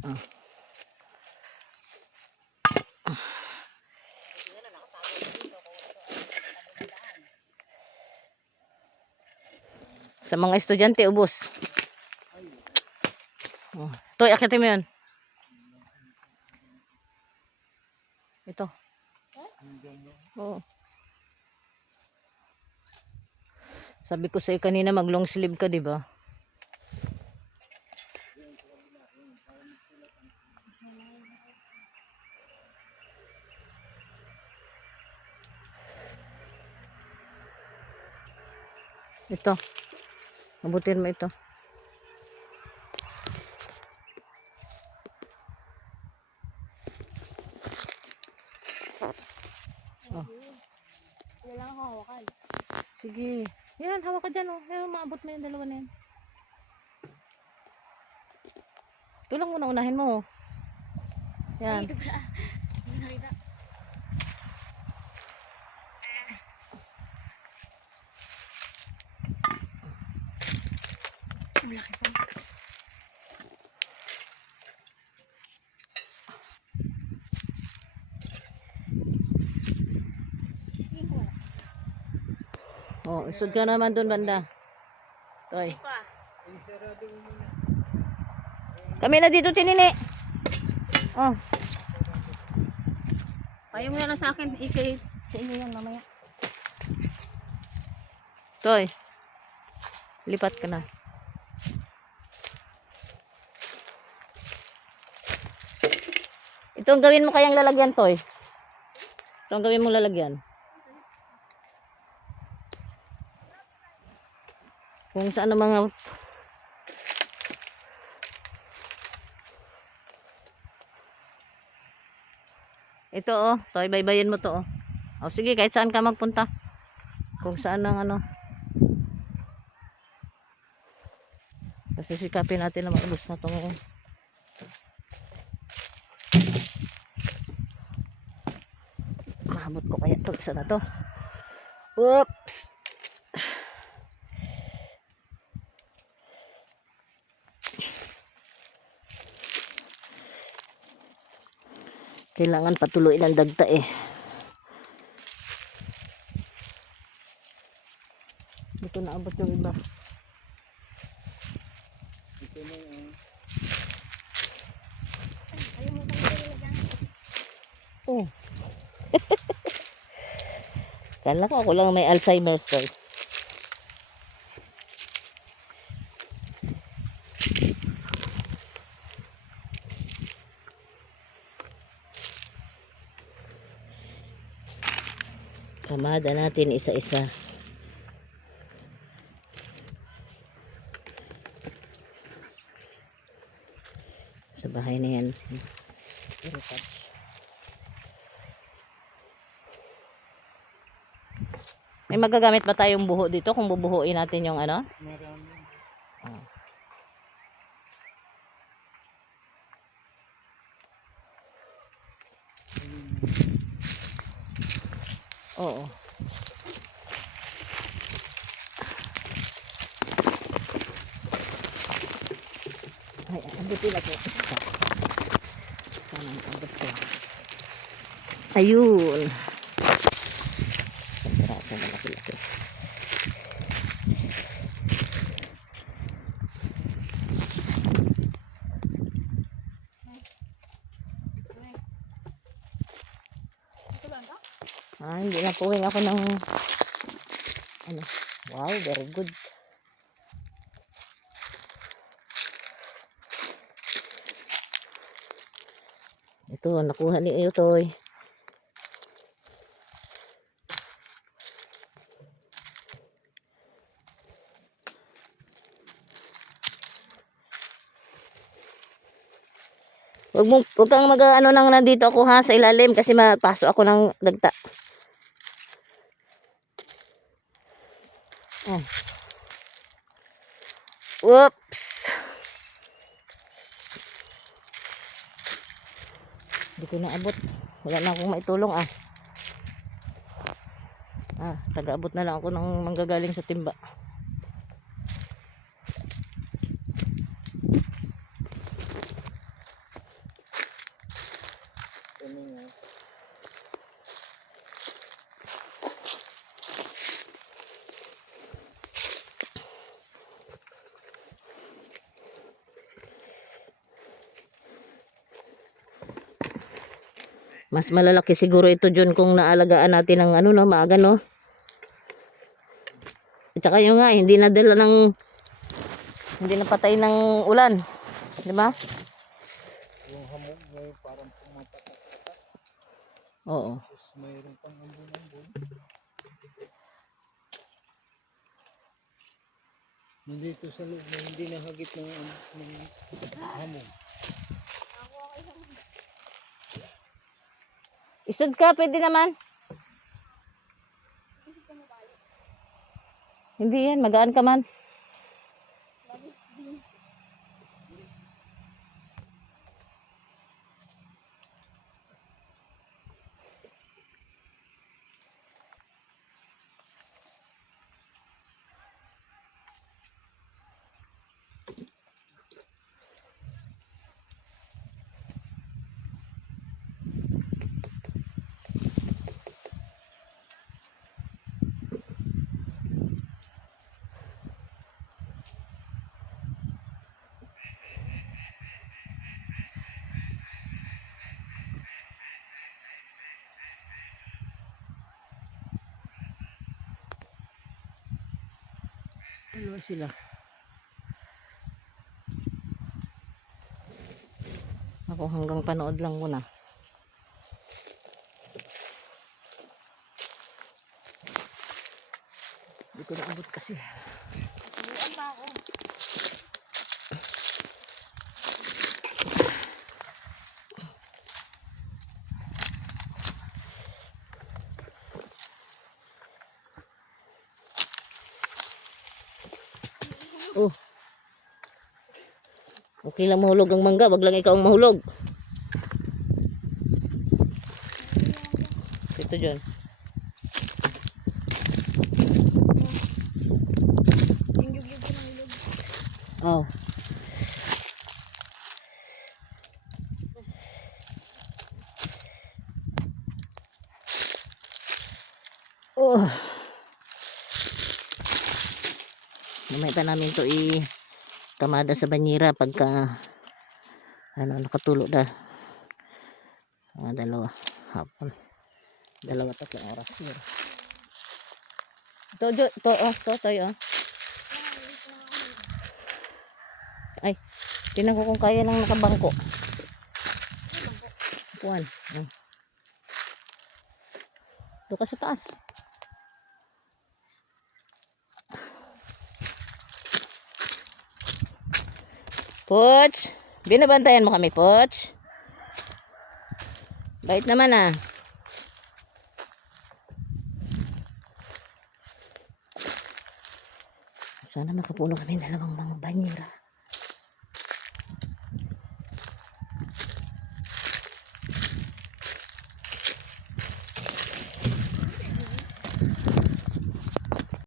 Oh. Sa mga estudyante, ubos. Oh. Toy, akitin mo yun. Ito. Oo. Sabi ko sa'yo kanina mag long sleeve ka, di ba? Ito. Mabutin mo ito. Oh. Kailangan ko hawakan. Sige. Yan, hawak ka dyan. Oh. Yan, maabot mo yung dalawa na yan. Ito lang muna, unahin mo. Yan. Ay, ito pala. Hindi nakita. Ang laki pa. Oh, isod ka naman dun banda. Toy. Kami na dito, tinini. Oh. Ayaw mo na lang sa akin. Ikay sa inyo yan mamaya. Toy. Lipat ka na. Ito ang gawin mo kayang lalagyan, Toy. Ito ang gawin mo lalagyan. Kung saan ang mga ito oh, Toy, baybayin mo to oh. Oh sige, kahit saan ka magpunta. Kung saan ang ano. Kasi sikapin natin na maubos na to ngayon. Mahabot ko kaya to, isa na to. Oops. Kailangan patuloy ng dagta eh. Dito naabot yung iba. Ayaw mo pala nilagyan. Oh. Kala ko ako lang may Alzheimer's toy. Kamada natin isa-isa. Sa bahay na yan. May magagamit ba tayong buho dito kung bubuhuin natin yung ano? Marami. Oh. Oo. Ay, abutin ako. Isa. Sana makabot ko. Ayun. Peraso na laki-laki. Ito ba ito? Ah, hindi na puwing ako ng ano. Wow, very good. Ito, nakuha ni Utoy. Huwag kang mag-ano nang nandito ako ha sa ilalim kasi mapasok ako ng dagta. Oh. Whoops. Hindi ko naabot. Wala na akong maitulong ah. Ah, taga-abot na lang ako ng manggagaling sa timba. Mas malalaki siguro ito John kung naalagaan natin ng ano no, maaga no. At saka yun nga, hindi napatay ng ulan. Di ba? Yung hamog ngayon parang pumapatak. Oo. Tapos mayroon pang ambon-ambon. Nandito sa loob na hindi nahagip ng hamog. Isod ka, pwede naman. Hindi yan, magaan ka man. Dalawa sila. Ako hanggang panood lang muna. Hindi ko naabot kasi. Buwan pa ako. Oh. Okay lang mahulog ang mangga, wag lang ikaw ang mahulog. Ito John. Yung yug-yug ko ng ilog. Oh. Oh. Mamaya pa namin to kamada sa banyera pagka nakatulo na. Dalawa hapon. 2-3 oras yun. Ito tayo. Ay, tinan ko kung kaya lang nakabangko. Kuan. Doon ka sa taas. Poch, binabantayan mo kami, Poch. Bait naman ah. Sana makapuno kami 2 mga banyera.